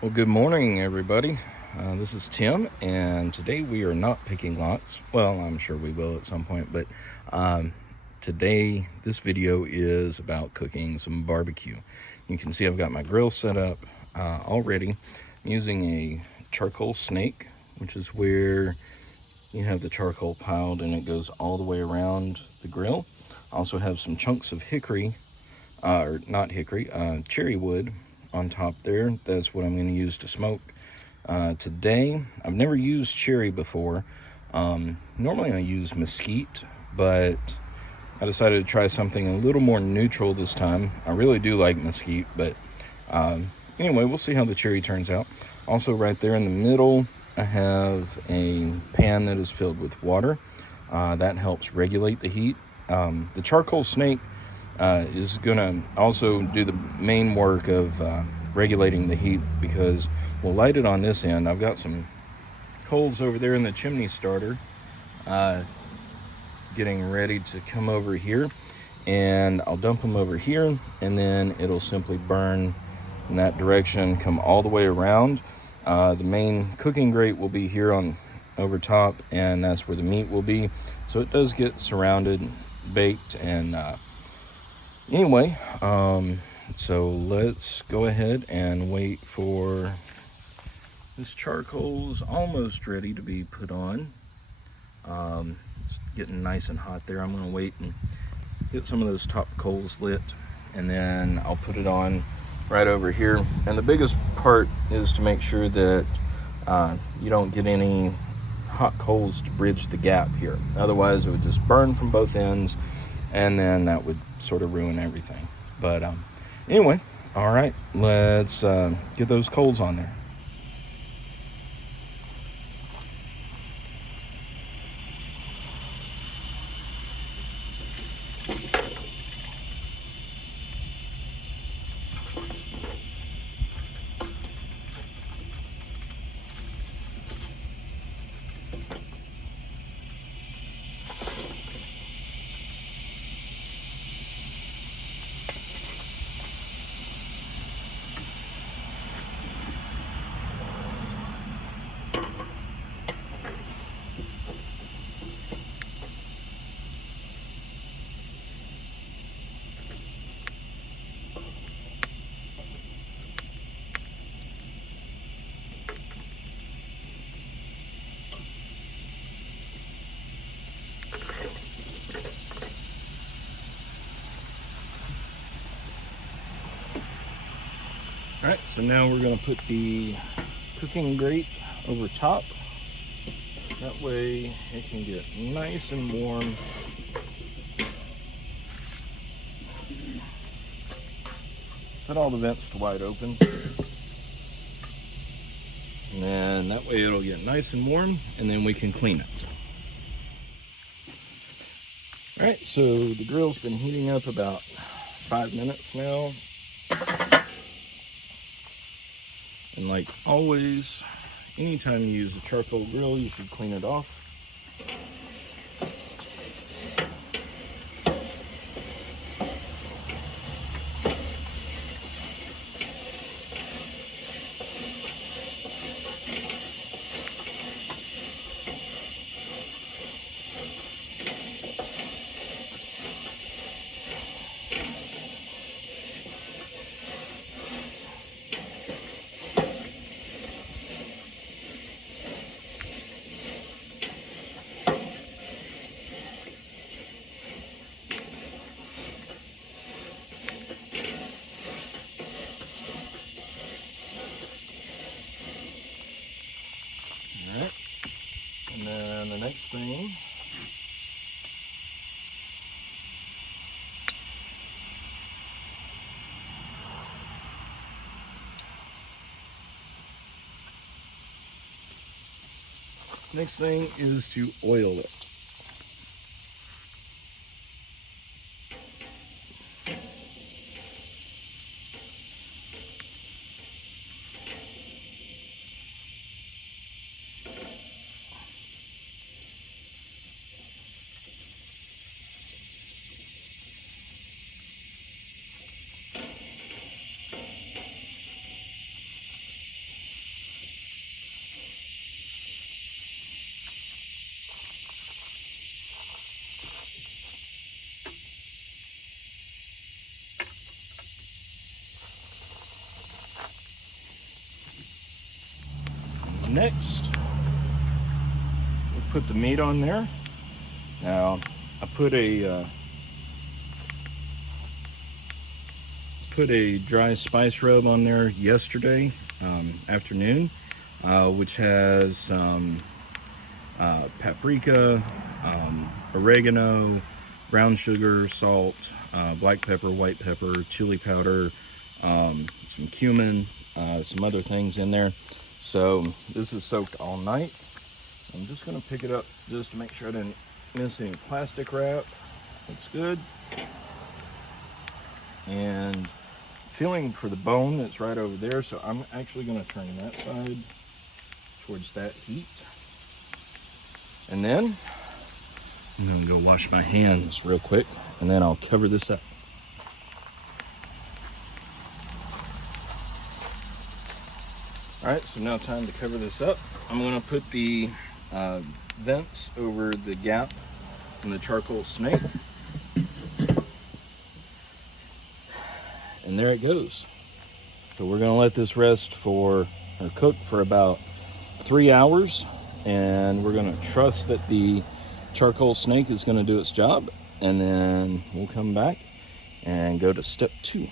Well, good morning, everybody. This is Tim, and today we are not picking lots. Well, I'm sure we will at some point, but today this video is about cooking some barbecue. You can see I've got my grill set up already. I'm using a charcoal snake, which is where you have the charcoal piled and it goes all the way around the grill. I also have some chunks of hickory, or not hickory, cherry wood on top there. That's what I'm going to use to smoke today. I've never used cherry before. Normally I use mesquite, but I decided to try something a little more neutral this time. I really do like mesquite, but anyway, we'll see how the cherry turns out. Also, right there in the middle, I have a pan that is filled with water. That helps regulate the heat. The charcoal snake is going to also do the main work of regulating the heat, because we'll light it on this end. I've got some coals over there in the chimney starter getting ready to come over here, and I'll dump them over here, and then it'll simply burn in that direction, come all the way around. The main cooking grate will be here on over top, and that's where the meat will be. So it does get surrounded, baked, and anyway, so let's go ahead and wait for this charcoal's almost ready to be put on. It's getting nice and hot there. I'm going to wait and get some of those top coals lit, and then I'll put it on right over here. And the biggest part is to make sure that you don't get any hot coals to bridge the gap here. Otherwise it would just burn from both ends, and then that would sort of ruin everything. But anyway, all right, let's get those coals on there. All right, so now we're going to put the cooking grate over top. That way it can get nice and warm. Set all the vents to wide open. And then that way it'll get nice and warm, and then we can clean it. All right, so the grill's been heating up about 5 minutes now. And like always, anytime you use a charcoal grill, you should clean it off. All right, and then the next thing is to oil it. Next, we'll put the meat on there. Now, I put a dry spice rub on there yesterday afternoon, which has paprika, oregano, brown sugar, salt, black pepper, white pepper, chili powder, some cumin, some other things in there. So this is soaked all night. I'm just gonna pick it up just to make sure I didn't miss any plastic wrap. Looks good. And feeling for the bone that's right over there, so I'm actually gonna turn that side towards that heat. And then I'm gonna go wash my hands real quick, and then I'll cover this up. All right, so now time to cover this up. I'm gonna put the vents over the gap in the charcoal snake. And there it goes. So we're gonna let this rest or cook for about 3 hours, and we're gonna trust that the charcoal snake is gonna do its job, and then we'll come back and go to step 2.